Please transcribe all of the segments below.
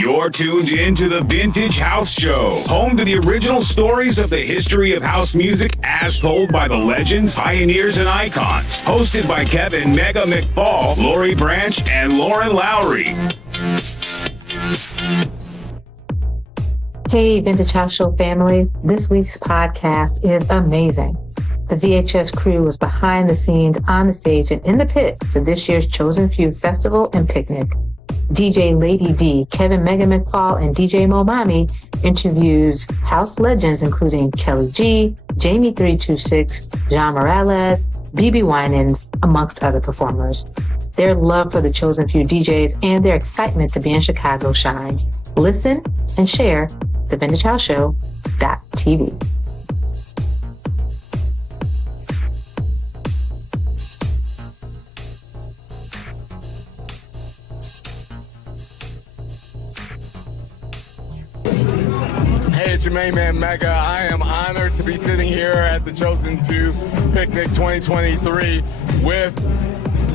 You're tuned in to the Vintage House Show, home to the original stories of the history of house music as told by the legends, pioneers, and icons. Hosted by Kevin Mega McFall, Lori Branch, and Lauren Lowry. Hey, Vintage House Show family. This week's podcast is amazing. The VHS crew was behind the scenes, on the stage, and in the pit for this year's Chosen Few Festival and Picnic. DJ Lady D, Kevin Mega McFall, and DJ Momami interviews house legends including Kelly G, Jamie 326, John Morales, BeBe Winans, amongst other performers. Their love for the Chosen Few DJs and their excitement to be in Chicago shines. Listen and share thevintagehouseshow.tv. Hey, it's your main man, Mega. I am honored to be sitting here at the Chosen Few Picnic 2023 with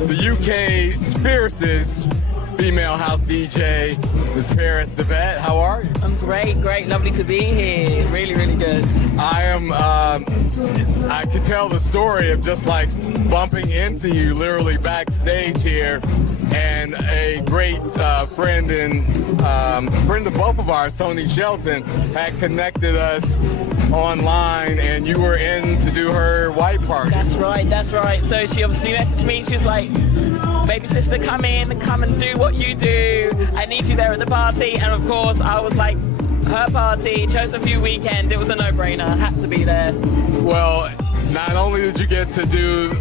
the UK's fiercest female house DJ, Miss Paris Cevette. How are you? I'm great, lovely to be here. Really, really good. I could tell the story of just like bumping into you literally backstage here, and a great friend of both of ours, Tony Shelton, had connected us online, and you were in to do her white party. That's right. So she obviously messaged me. She was like, baby sister, come in and come and do what you do. I need you there at the party. And of course, I was like, her party, Chosen Few weekend, it was a no-brainer. Had to be there. Well, not only did you get to do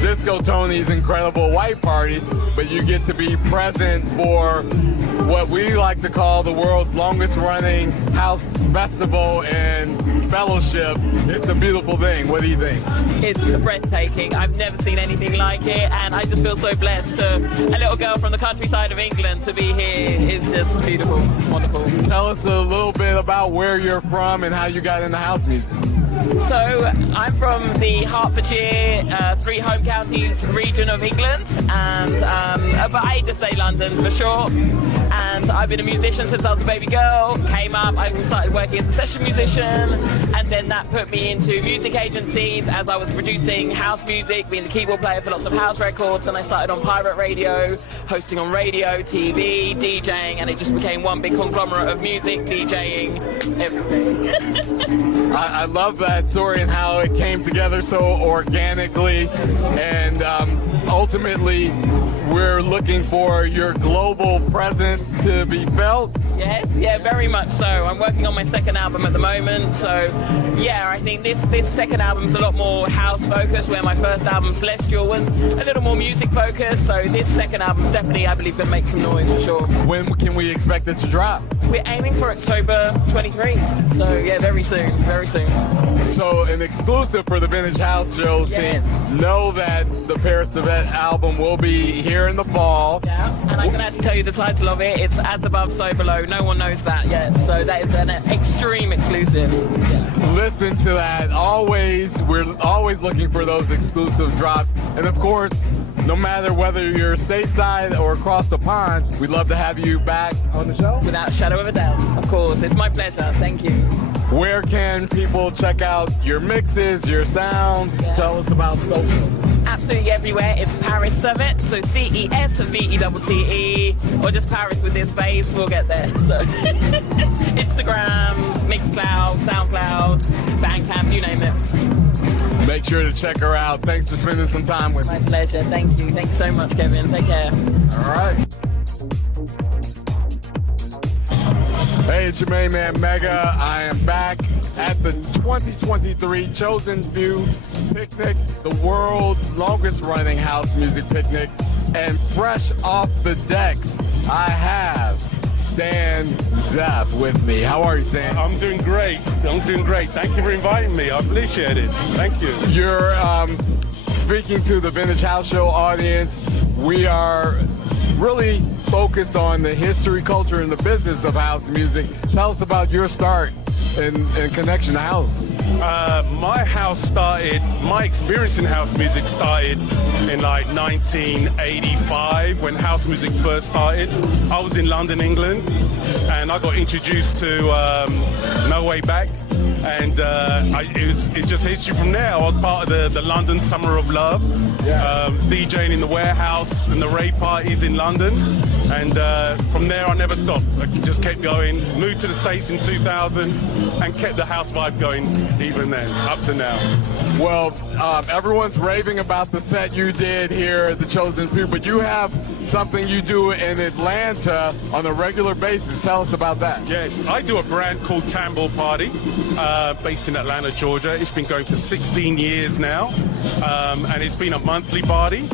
Disco Tony's incredible white party, but you get to be present for what we like to call the world's longest running house festival and fellowship. It's a beautiful thing. What do you think? It's breathtaking. I've never seen anything like it, and I just feel so blessed to a little girl from the countryside of England to be here. It's just beautiful. It's wonderful. Tell us a little bit about where you're from and how you got into house music. So I'm from the Hertfordshire, three home counties region of England, and but I just say London for short. And I've been a musician since I was a baby girl. Came up, I started working as a session musician, and then that put me into music agencies as I was producing house music, being the keyboard player for lots of house records. And I started on pirate radio, hosting on radio, TV, DJing, and it just became one big conglomerate of music, DJing, everything. I love that story and how it came together so organically, and ultimately we're looking for your global presence to be felt. Yes, yeah, very much so. I'm working on my second album at the moment, so yeah, I think this second album's a lot more house focused, where my first album, Celestial, was a little more music focused, so this second album's definitely, I believe, gonna make some noise for sure. When can we expect it to drop? We're aiming for October 23, so yeah, very soon. So an exclusive for the Vintage House Show team, know that the Paris Cevette album will be here in the fall. Yeah, and I can actually tell you the title of it. It's As Above, So Below. No one knows that yet, so that is an extreme exclusive. Yeah. Listen to that. We're always looking for those exclusive drops. And of course, no matter whether you're stateside or across the pond, we'd love to have you back on the show. Without a shadow of a doubt, of course. It's my pleasure. Thank you. Where can people check out your mixes, your sounds? Yeah. Tell us about social. Absolutely everywhere. It's Paris Cevette, so CESVETTE, or just Paris with this face. We'll get there. So Instagram, Mixcloud, Soundcloud, Bandcamp, you name it. Make sure to check her out. Thanks for spending some time with me. My pleasure. Thank you. Thanks so much, Kevin. Take care. All right. Hey, it's your main man, Mega. I am back at the 2023 Chosen Few Picnic, the world's longest running house music picnic. And fresh off the decks, I have Stan Zeff with me. How are you, Stan? I'm doing great. Thank you for inviting me. I appreciate it. Thank you. You're speaking to the Vintage House Show audience. We are really focused on the history, culture, and the business of house music. Tell us about your start and connection to house. My experience in house music started in like 1985 when house music first started. I was in London, England, I got introduced to No Way Back, and it's just history from there. I was part of the London Summer of Love, DJing in the warehouse and the rave parties in London, and from there I never stopped. I just kept going, moved to the States in 2000, and kept the house vibe going even then, up to now. Well, everyone's raving about the set you did here at the Chosen Few, but you have something you do in Atlanta on a regular basis. Tell us about that. Yes, I do a brand called Tambor Party, based in Atlanta, Georgia. It's been going for 16 years now, and it's been a monthly party.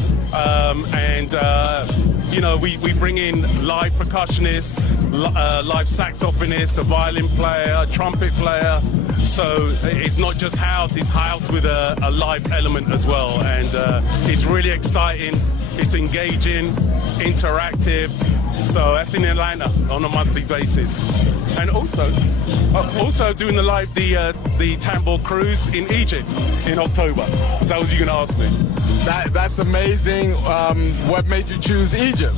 You know, we bring in live percussionists, live saxophonists, a violin player, trumpet player. So it's not just house, it's house with a live element as well. And it's really exciting, it's engaging, interactive. So that's in Atlanta on a monthly basis. And also doing the Tambor cruise in Egypt in October. That was you going to ask me. That's amazing. What made you choose Egypt?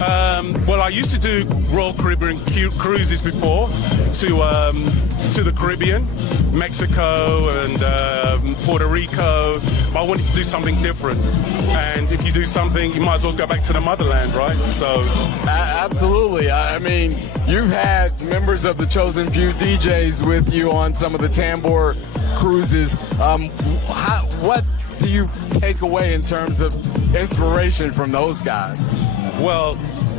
Well, I used to do Royal Caribbean cruises before to the Caribbean, Mexico and Puerto Rico. But I wanted to do something different. And if you do something, you might as well go back to the motherland, right? So, absolutely. I mean, you've had members of the Chosen Few DJs with you on some of the Tambor cruises. What do you take away in terms of inspiration from those guys? Well,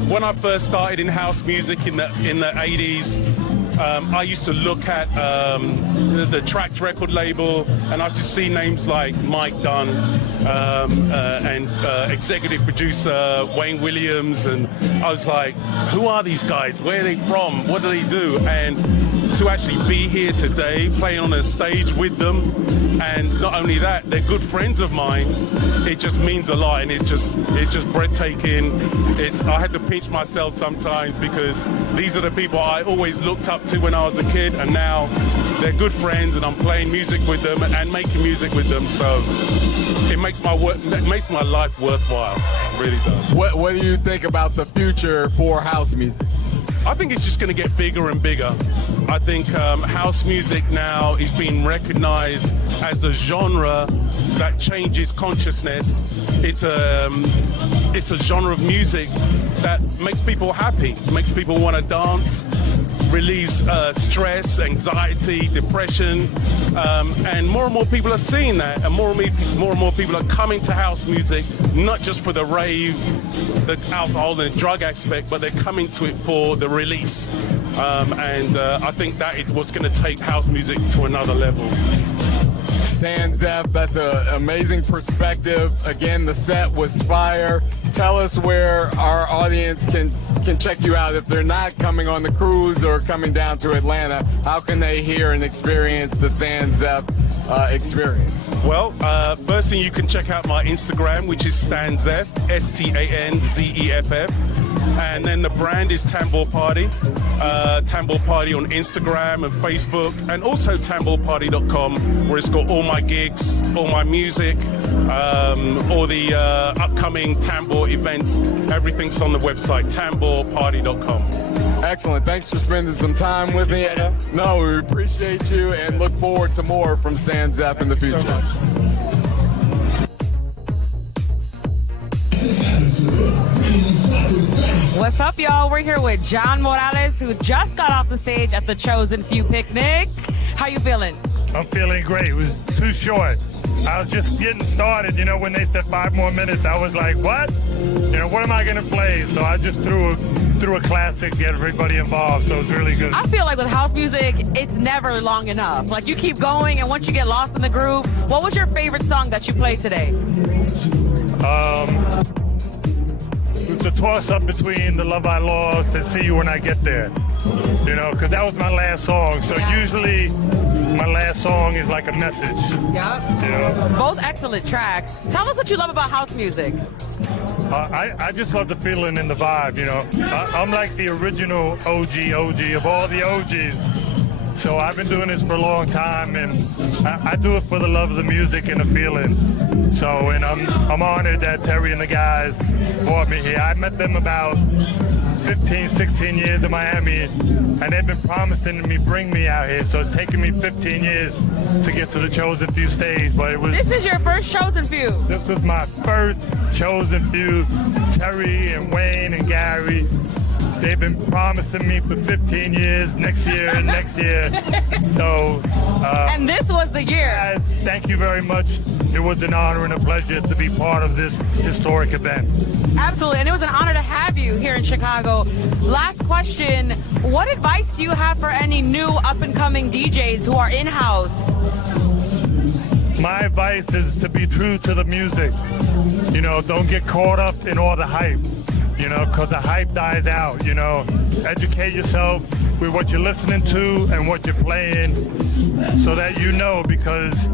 when I first started in house music in the 80s, I used to look at the Trax record label, and I used to see names like Mike Dunn and executive producer Wayne Williams, and I was like, who are these guys? Where are they from? What do they do? And to actually be here today, playing on a stage with them, and not only that, they're good friends of mine. It just means a lot, and it's just breathtaking. I had to pinch myself sometimes because these are the people I always looked up to when I was a kid, and now they're good friends, and I'm playing music with them and making music with them. So it makes my life worthwhile. It really does. What do you think about the future for house music? I think it's just going to get bigger and bigger. I think house music now is being recognized as a genre that changes consciousness. It's a genre of music that makes people happy, makes people want to dance, relieves stress, anxiety, depression, and more people are seeing that, and more and more people are coming to house music, not just for the rave, the alcohol and drug aspect, but they're coming to it for the release. I think that is what's going to take house music to another level. Stan Zeff, that's an amazing perspective. Again, the set was fire. Tell us where our audience can check you out if they're not coming on the cruise or coming down to Atlanta. How can they hear and experience the Stan Zeff experience? Well, first thing, you can check out my Instagram, which is Stan Zeff, StanZeff. And then the brand is Tambor Party. Tambor Party on Instagram and Facebook, and also tamborparty.com, where it's got all my gigs, all my music, all the upcoming Tambor events. Everything's on the website, tamborparty.com. Excellent. Thanks for spending some time with me. No, we appreciate you and look forward to more from Stan Zeff in the future. What's up, y'all? We're here with John Morales, who just got off the stage at the Chosen Few picnic. How you feeling? I'm feeling great. It was too short. I was just getting started. You know, when they said 5 more minutes, I was like, what? You know, what am I going to play? So I just threw a classic, get everybody involved. So it was really good. I feel like with house music, it's never long enough. Like, you keep going, and once you get lost in the groove, what was your favorite song that you played today? It's a toss-up between The Love I Lost and See You When I Get There. You know, because that was my last song. So usually my last song is like a message. Yeah. You know? Both excellent tracks. Tell us what you love about house music. I just love the feeling and the vibe, you know. I'm like the original OG of all the OGs. So I've been doing this for a long time, and I do it for the love of the music and the feeling. So, and I'm honored that Terry and the guys brought me here. I met them about 15, 16 years in Miami, and they've been promising me bring me out here. So it's taken me 15 years to get to the Chosen Few stage. But it was. This is your first Chosen Few. This was my first Chosen Few. Terry and Wayne and Gary. They've been promising me for 15 years, next year and next year. So. And this was the year. Guys, thank you very much. It was an honor and a pleasure to be part of this historic event. Absolutely, and it was an honor to have you here in Chicago. Last question, what advice do you have for any new up-and-coming DJs who are in-house? My advice is to be true to the music. You know, don't get caught up in all the hype, you know, because the hype dies out, you know. Educate yourself with what you're listening to and what you're playing so that you know, because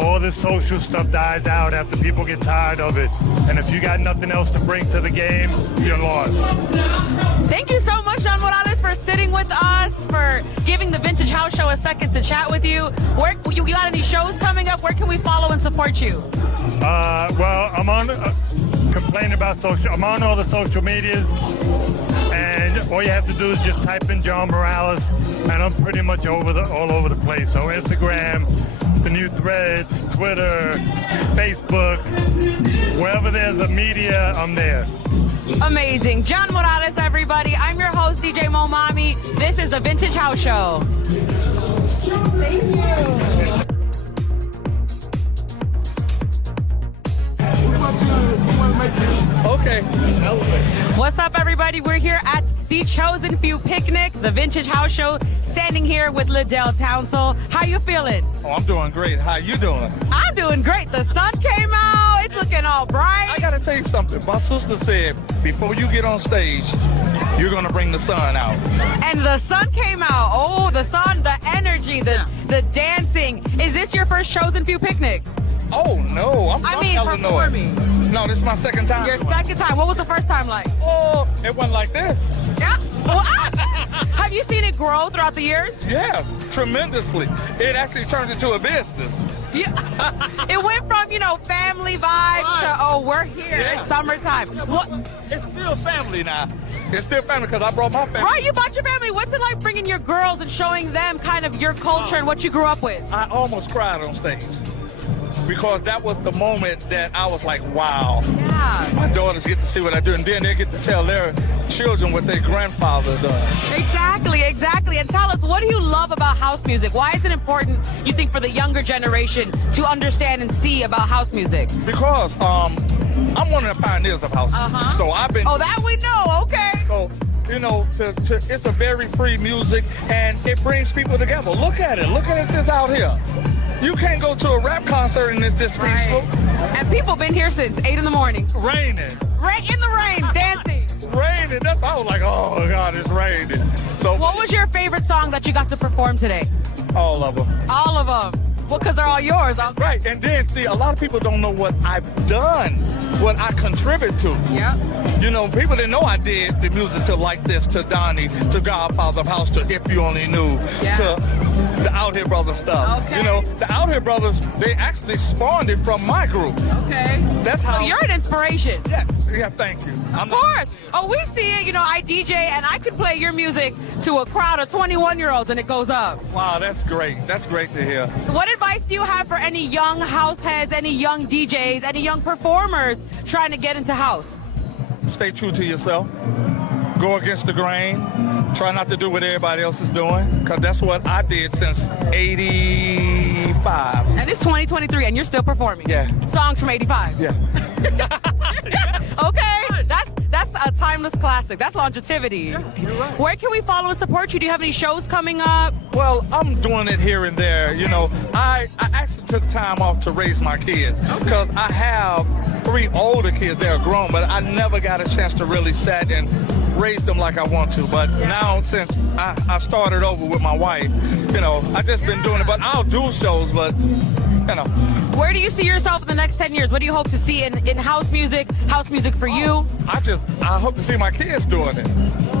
all this social stuff dies out after people get tired of it. And if you got nothing else to bring to the game, you're lost. Thank you so much, John Morales, for sitting with us, for giving the Vintage House Show a second to chat with you. Where you got any shows coming up? Where can we follow and support you? Well, I'm on complaining about social. I'm on all the social medias, and all you have to do is just type in John Morales, and I'm pretty much all over the place. So Instagram, the new Threads, Twitter, Facebook, wherever there's a media, I'm there. Amazing. John Morales, everybody. I'm your host, DJ Momami. This is the Vintage House Show. Thank you. Okay. What's up, everybody? We're here at the Chosen Few Picnic, the Vintage House Show, standing here with Liddell Townsel. How you feeling? Oh, I'm doing great. How you doing? I'm doing great. The sun came out. It's looking all bright. I gotta tell you something. My sister said, before you get on stage, you're gonna bring the sun out. And the sun came out. Oh, the sun, the energy, the dancing. Is this your first Chosen Few Picnic? Oh, no. I'm from Illinois. Performing. No, this is my second time. Your second time. What was the first time like? Oh, it went like this. Yeah. Well, have you seen it grow throughout the years? Yeah, tremendously. It actually turned into a business. Yeah. It went from, you know, family vibes to, oh, we're here. Yeah. It's summertime. What? It's still family now. It's still family because I brought my family. Right, you brought your family. What's it like bringing your girls and showing them kind of your culture and what you grew up with? I almost cried on stage because that was the moment that I was like, wow. Yeah. My daughters get to see what I do, and then they get to tell their children what their grandfather does. Exactly, exactly. And tell us, what do you love about house music? Why is it important, you think, for the younger generation to understand and see about house music? Because I'm one of the pioneers of house music. So I've been... Oh, that we know, okay. So, you know, it's a very free music, and it brings people together. Look at it. Look at it this out here. You can't go to a rap concert and it's this peaceful. And people been here since 8 in the morning. Raining. In the rain, dancing. Raining. That's why I was like, oh, God, it's raining. So, what was your favorite song that you got to perform today? all of them. All of them. Well, because they're all yours. Right, and then, see, a lot of people don't know what I've done, what I contribute to. Yeah. You know, people didn't know I did the music to Like This, to Donnie, to Godfather of House, to If You Only Knew, to the Out Here Brothers stuff. Okay. You know, the Out Here Brothers, they actually spawned it from my group. Okay. That's how. So you're an inspiration. Yeah, thank you. Of course. Oh, we see it. You know, I DJ and I can play your music to a crowd of 21-year-olds and it goes up. Wow, that's great. That's great to hear. What advice do you have for any young house heads, any young DJs, any young performers trying to get into house? Stay true to yourself. Go against the grain. Try not to do what everybody else is doing, because that's what I did since 85. And it's 2023 and you're still performing. Yeah. Songs from 85. Yeah. Okay. That's a timeless classic. That's longevity. Yeah, you're right. Where can we follow and support you? Do you have any shows coming up? Well, I'm doing it here and there. You know, I actually took time off to raise my kids, because I have 3 older kids that are grown, but I never got a chance to really sit and raise them like I want to. But now, since I started over with my wife, you know, I just been doing it. But I'll do shows, but, you know. Where do you see yourself in the next 10 years? What do you hope to see in house music for you? I hope to see my kids doing it.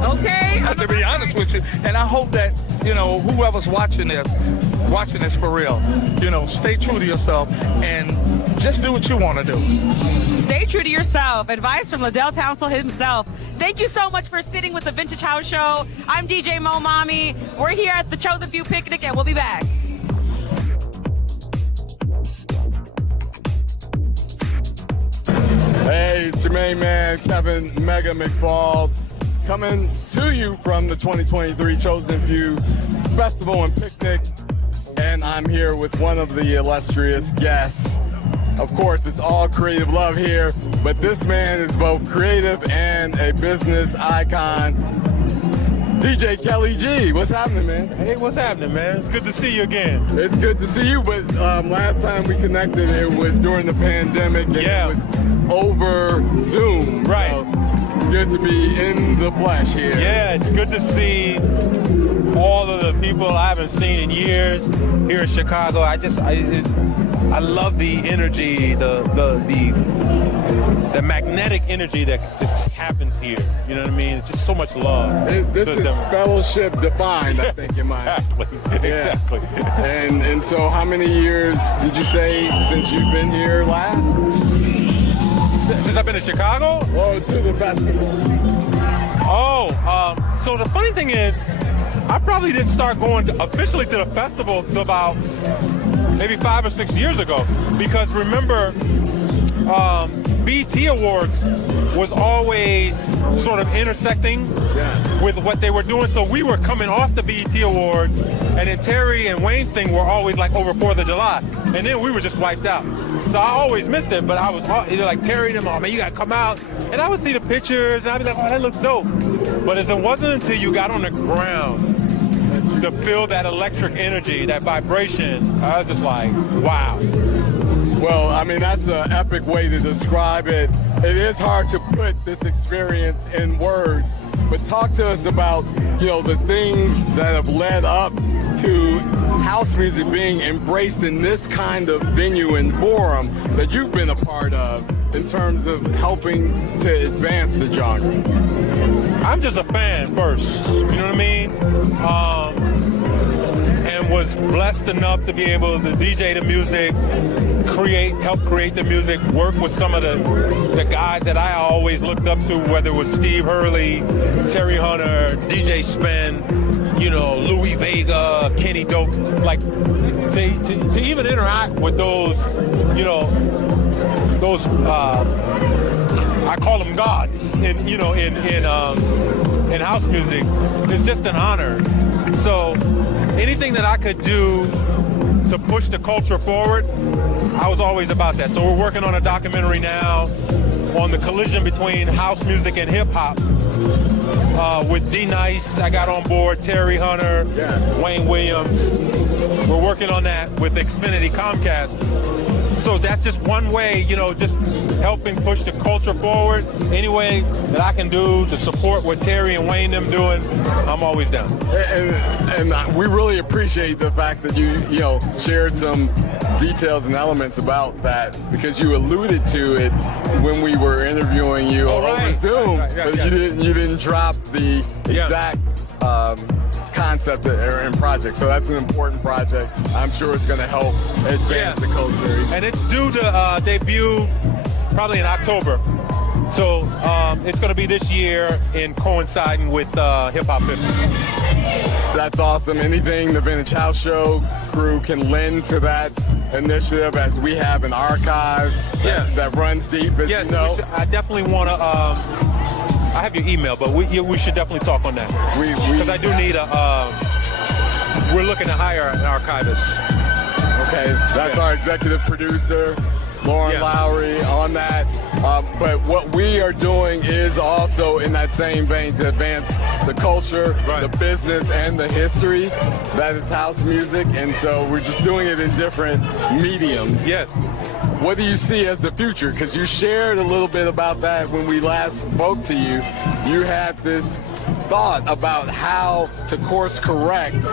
Okay. To be honest with you, and I hope that, you know, whoever's watching this for real, you know, stay true to yourself and just do what you want to do. Stay true to yourself. Advice from Liddell Townsel himself. Thank you so much for sitting with the Vintage House Show. I'm DJ Mo Mommy. We're here at the Chosen Few Picnic, and we'll be back. Hey, it's your main man, Kevin Mega McFall, coming to you from the 2023 Chosen Few Festival and Picnic. And I'm here with one of the illustrious guests. Of course, it's all creative love here, but this man is both creative and a business icon. DJ Kelly G, what's happening, man? Hey, what's happening, man? It's good to see you again. It's good to see you, but last time we connected, it was during the pandemic, and Yeah. it was over Zoom. Right. So it's good to be in the flesh here. Yeah, it's good to see all of the people I haven't seen in years here in Chicago. I love the energy, the magnetic energy that just happens here. You know what I mean? It's just so much love. This is fellowship defined, I think, in my Exactly. Yeah. Exactly. And so how many years did you say since you've been here last? Since I've been in Chicago? Oh, to the festival. So the funny thing is, I probably didn't start going officially to the festival until about maybe 5 or 6 years ago. Because remember, BET Awards was always sort of intersecting with what they were doing. So we were coming off the BET Awards, and then Terry and Wayne's thing were always like over 4th of July. And then we were just wiped out. So I always missed it, but I was either like Terry and them, oh man, you gotta come out. And I would see the pictures, and I'd be like, oh, that looks dope. But it wasn't until you got on the ground to feel that electric energy, that vibration, I was just like, wow. Well, I mean, that's an epic way to describe it. It is hard to put this experience in words, but talk to us about, you know, the things that have led up to house music being embraced in this kind of venue and forum that you've been a part of in terms of helping to advance the genre. I'm just a fan first, you know what I mean? And was blessed enough to be able to DJ the music, help create the music, work with some of the guys that I always looked up to, whether it was Steve Hurley, Terry Hunter, DJ Spen, you know, Louis Vega, Kenny Dope, like to even interact with those, you know, those I call them gods in house music is just an honor. So anything that I could do to push the culture forward, I was always about that. So we're working on a documentary now on the collision between house music and hip hop. With D Nice, I got on board, Terry Hunter, Wayne Williams. We're working on that with Xfinity Comcast. So that's just one way, you know, just helping push the culture forward. Any way that I can do to support what Terry and Wayne them doing, I'm always down. And we really appreciate the fact that you know, shared some details and elements about that, because you alluded to it when we were interviewing you over Zoom, but you didn't drop the exact concept and project. So that's an important project. I'm sure it's going to help advance the culture. And it's due to debut probably in October. So it's going to be this year in coinciding with Hip Hop 50. That's awesome. Anything the Vintage House Show crew can lend to that initiative, as we have an archive that runs deep, as you know. I definitely want to... I have your email, but we should definitely talk on that. Because I do need we're looking to hire an archivist. Okay, that's our executive producer, Lauren Lowry, on that. But what we are doing is also in that same vein to advance the culture, the business, and the history that is house music. And so we're just doing it in different mediums. Yes. What do you see as the future? Because you shared a little bit about that when we last spoke to you. You had this thought about how to course correct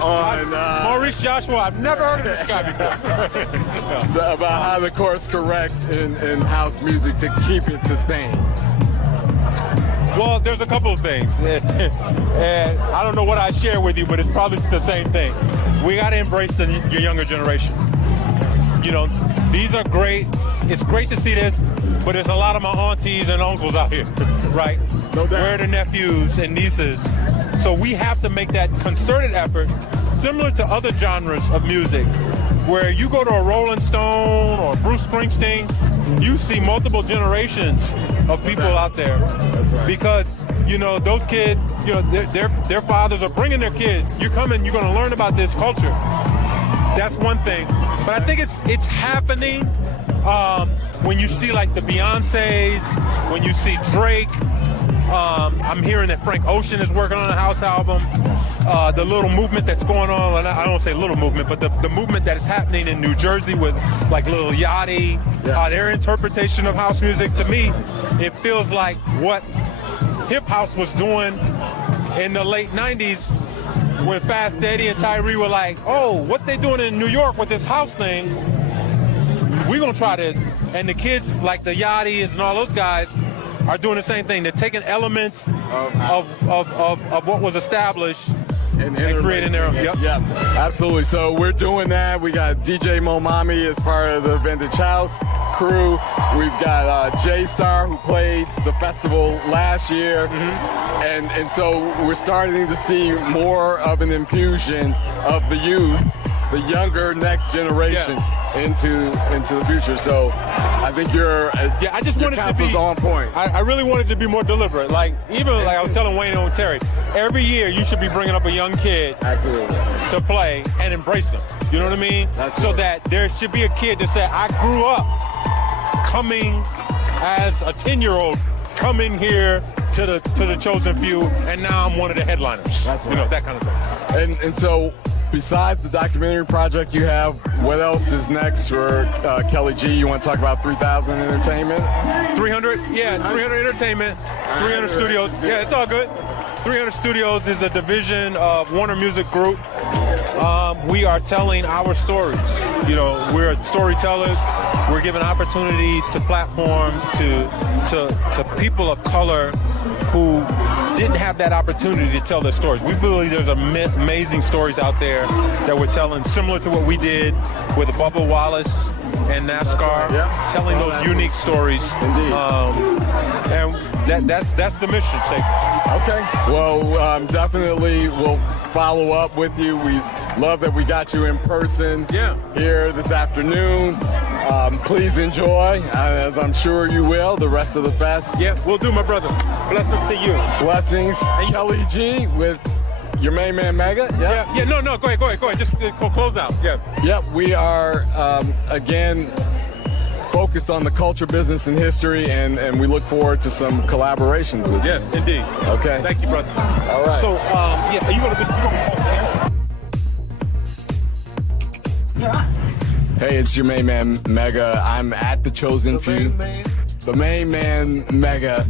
on Maurice Joshua. I've never heard of this guy before. About how to course correct in house music to keep it sustained. Well, there's a couple of things. And I don't know what I share with you, but it's probably the same thing. We got to embrace your younger generation. You know, these are great. It's great to see this, but there's a lot of my aunties and uncles out here, right? No doubt. We're the nephews and nieces. So we have to make that concerted effort, similar to other genres of music, where you go to a Rolling Stone or Bruce Springsteen, you see multiple generations of people out there. That's right. Because, you know, those kids, you know, their fathers are bringing their kids. You're coming, you're going to learn about this culture. That's one thing. But I think it's happening when you see like the Beyoncés, when you see Drake. I'm hearing that Frank Ocean is working on a house album. The little movement that's going on, and I don't say little movement, but the movement that is happening in New Jersey with like Lil Yachty, their interpretation of house music, to me, it feels like what hip house was doing in the late 90s when Fast Eddie and Tyree were like, oh, what they doing in New York with this house thing, we're gonna try this. And the kids like the Yachty's and all those guys are doing the same thing. They're taking elements of what was established and creating their own. Yep, absolutely. So we're doing that. We got DJ Momami as part of the Vintage House crew. We've got J-Star, who played the festival last year. And so we're starting to see more of an infusion of the youth, the younger next generation, into the future. So I think I just wanted to be on point. I really wanted to be more deliberate. Like even like I was telling Wayne and Terry, every year you should be bringing up a young kid to play and embrace them. You know what I mean? So that there should be a kid that said, I grew up coming as a 10-year-old, coming here to the chosen few, and now I'm one of the headliners. That's right. You know, that kind of thing. And so besides the documentary project you have, what else is next for Kelly G? You want to talk about 3000 Entertainment? 300? Yeah, 300 Entertainment, 300 Studios. Yeah, it's all good. 300 Studios is a division of Warner Music Group. We are telling our stories. You know, we're storytellers. We're giving opportunities to platforms, to people of color who didn't have that opportunity to tell their stories. We believe there's amazing stories out there that we're telling, similar to what we did with Bubba Wallace and NASCAR, telling those unique stories. Indeed. And that's the mission statement. Okay. Well, definitely we'll follow up with you. We love that we got you in person here this afternoon. Please enjoy, as I'm sure you will, the rest of the fest. Yeah, we'll do, my brother. Blessings to you. Blessings. Kelly G with your main man, Mega. Yeah, no, go ahead. Just close out. Yeah. Yep, we are, again, focused on the culture, business, and history, and we look forward to some collaborations with you. Yes, indeed. Okay. Thank you, brother. All right. So, are you going to be Hey, it's your main man, Mega. I'm at the Chosen Few. The main man, Mega.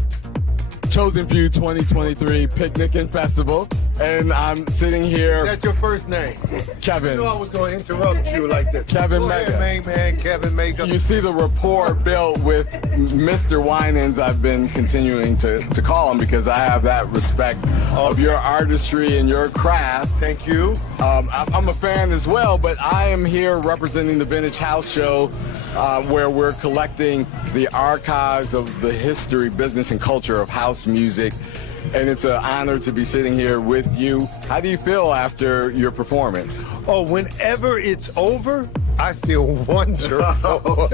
Chosen Few 2023 Picnic and Festival. And I'm sitting here. That's your first name. Kevin. You know I was going to interrupt you like this. Kevin Go Mega. ahead, main man, Kevin Mega. You see the rapport built with Mr. Winans. I've been continuing to call him because I have that respect of your artistry and your craft. Thank you. I'm a fan as well, but I am here representing the Vintage House Show, where we're collecting the archives of the history, business, and culture of house music. And it's an honor to be sitting here with you. How do you feel after your performance? Oh, whenever it's over, I feel wonderful.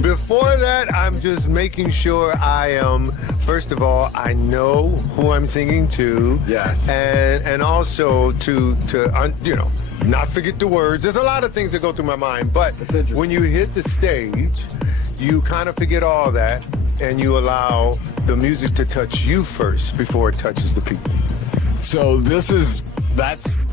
Before that, I'm just making sure I am, first of all, I know who I'm singing to. Yes. And also to not forget the words. There's a lot of things that go through my mind, but when you hit the stage, you kind of forget all that, and you allow the music to touch you first before it touches the people. So that's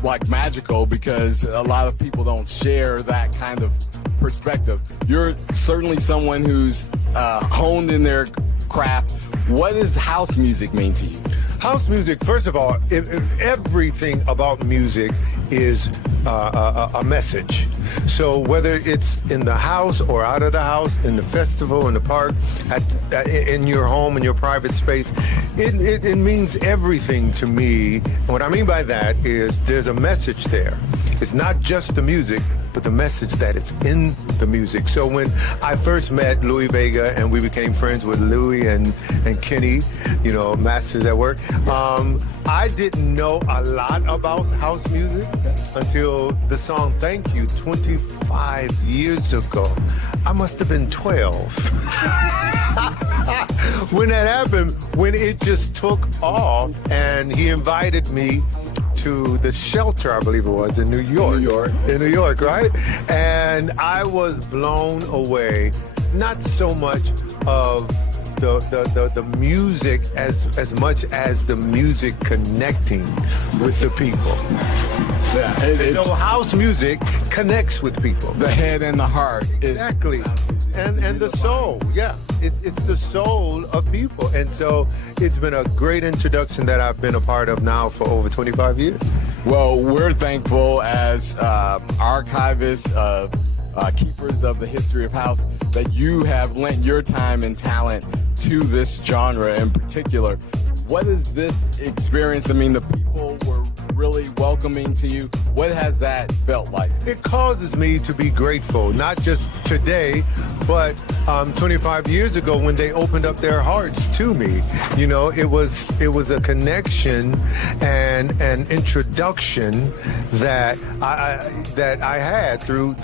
like magical, because a lot of people don't share that kind of perspective. You're certainly someone who's honed in their craft. What does house music mean to you? House music, first of all, if everything about music is a message. So whether it's in the house or out of the house, in the festival, in the park, in your home, in your private space, it means everything to me. What I mean by that is there's a message there. It's not just the music, but the message that is in the music. So when I first met Louis Vega and we became friends with Louis and Kenny, you know, masters at work, I didn't know a lot about house music until the song Thank You 25 years ago. I must have been 12. When that happened, when it just took off, and he invited me to the Shelter, I believe it was, in New York. In New York, right? And I was blown away, not so much of the music as much as the music connecting with the people. Yeah, so house music connects with people. The head and the heart. Exactly. And the soul, yeah. It's the soul of people. And so it's been a great introduction that I've been a part of now for over 25 years. Well, we're thankful as archivists, keepers of the history of house, that you have lent your time and talent to this genre in particular. What is this experience? I mean, the people were really welcoming to you. What has that felt like? It causes me to be grateful, not just today, but 25 years ago when they opened up their hearts to me. You know, it was a connection and an introduction that I had through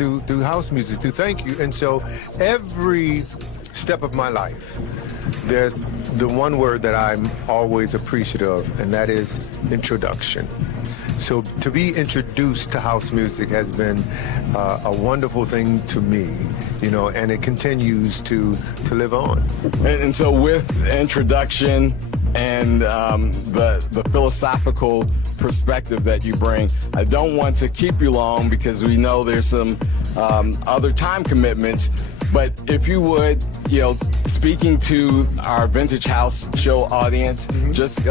house music, through Thank You. And so every step of my life, there's the one word that I'm always appreciative of, and that is introduction. So to be introduced to house music has been a wonderful thing to me, you know, and it continues to live on. And so with introduction and the philosophical perspective that you bring, I don't want to keep you long because we know there's some other time commitments. But if you would, you know, speaking to our Vintage House Show audience, just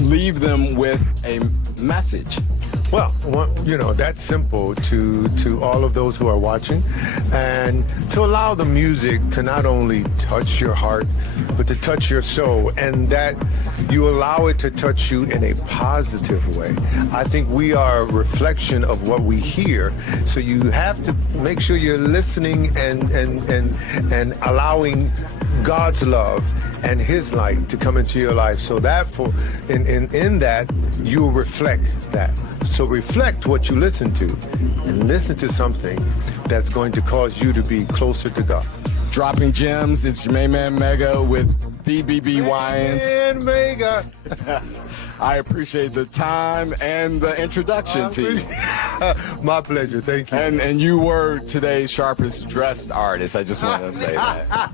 leave them with a message. Well, you know, that's simple to all of those who are watching, and to allow the music to not only touch your heart, but to touch your soul, and that you allow it to touch you in a positive way. I think we are a reflection of what we hear, so you have to make sure you're listening and allowing God's love and His light to come into your life, so that in that you will reflect that. So reflect what you listen to, and listen to something that's going to cause you to be closer to God. Dropping gems, it's your main man Mega with the BeBe Winans. And Mega. I appreciate the time and the introduction to you. My pleasure, thank you. And you were today's sharpest dressed artist. I just want to say that.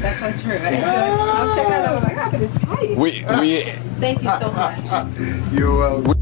That's so true. I was checking out, I was like, how is tight? We Thank you so much. You're welcome.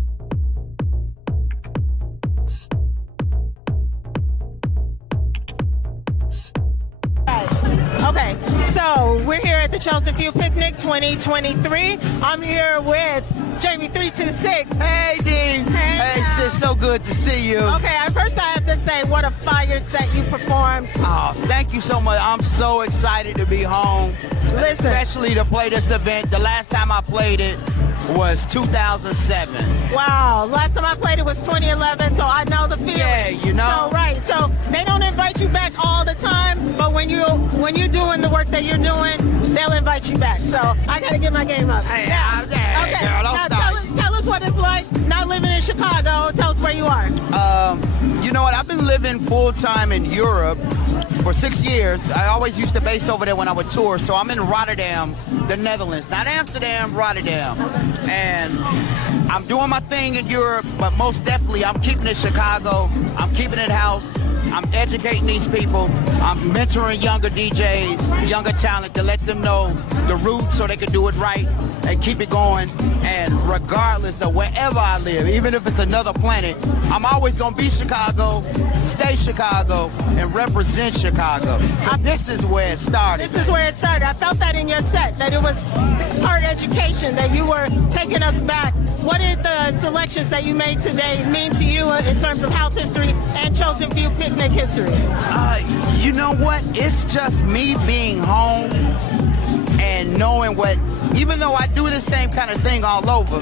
Okay, so we're here at the Chosen Few Picnic 2023. I'm here with Jamie 326. Hey, Dean. Hey, sis, so good to see you. Okay, first I have to say, what a fire set you performed. Oh, thank you so much. I'm so excited to be home. Listen. Especially to play this event. The last time I played it was 2007. Wow, last time I played it was 2011, so I know the feeling. Yeah, you know. So, right, so they don't invite you back all the time, but when you're doing the work that you're doing, they'll invite you back. So I gotta get my game up. Hey, now, okay, girl, don't stop. Tell us what it's like not living in Chicago. Tell us where you are. You know what? I've been living full-time in Europe for 6 years. I always used to base over there when I would tour, so I'm in Rotterdam, the Netherlands. Not Amsterdam, Rotterdam. And I'm doing my thing in Europe, but most definitely I'm keeping it Chicago. I'm keeping it house. I'm educating these people. I'm mentoring younger DJs, younger talent to let them know the roots so they can do it right and keep it going. And regardless of wherever I live, even if it's another planet, I'm always going to be Chicago, stay Chicago, and represent Chicago. This is where it started. This is where it started. I felt that in your set, that it was part education, that you were taking us back. What did the selections that you made today mean to you in terms of house history and Chosen Few picnic history? You know what? It's just me being home and knowing what, even though I do the same kind of thing all over,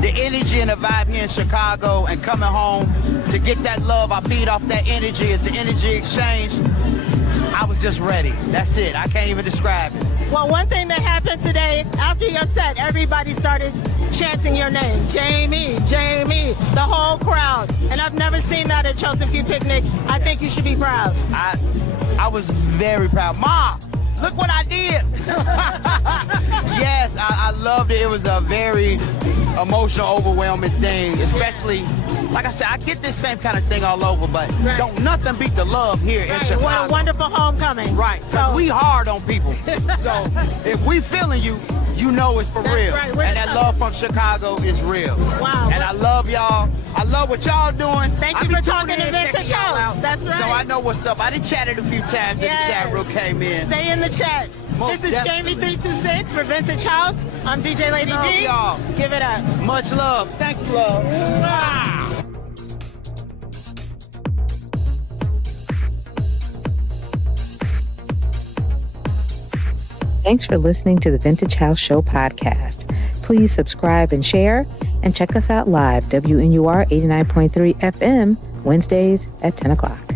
the energy and the vibe here in Chicago and coming home to get that love, I feed off that energy. It's the energy exchange. I was just ready. That's it. I can't even describe it. Well, one thing that happened today, after your set, everybody started chanting your name. Jamie, Jamie, the whole crowd. And I've never seen that at Chosen Few Picnic. I think you should be proud. I was very proud. Mom, look what I did. Yes, I loved it. It was a very emotional, overwhelming thing, especially, like I said, I get this same kind of thing all over, but don't nothing beat the love here in Chicago. What a wonderful homecoming. Right, because we hard on people. So if we feeling you, you know it's for real. Right. And that love from Chicago is real. Wow. And I love y'all. I love what y'all doing. Thank you for talking to Vintage House. That's right. So I know what's up. I done chatted a few times in the chat room, came in. Stay in the chat. Most this is definitely. Jamie326 for Vintage House. I'm DJ Lady Love D. y'all. Give it up. Much love. Thank you, love. Wow. Thanks for listening to the Vintage House Show podcast. Please subscribe and share, and check us out live, WNUR 89.3 FM, Wednesdays at 10 o'clock.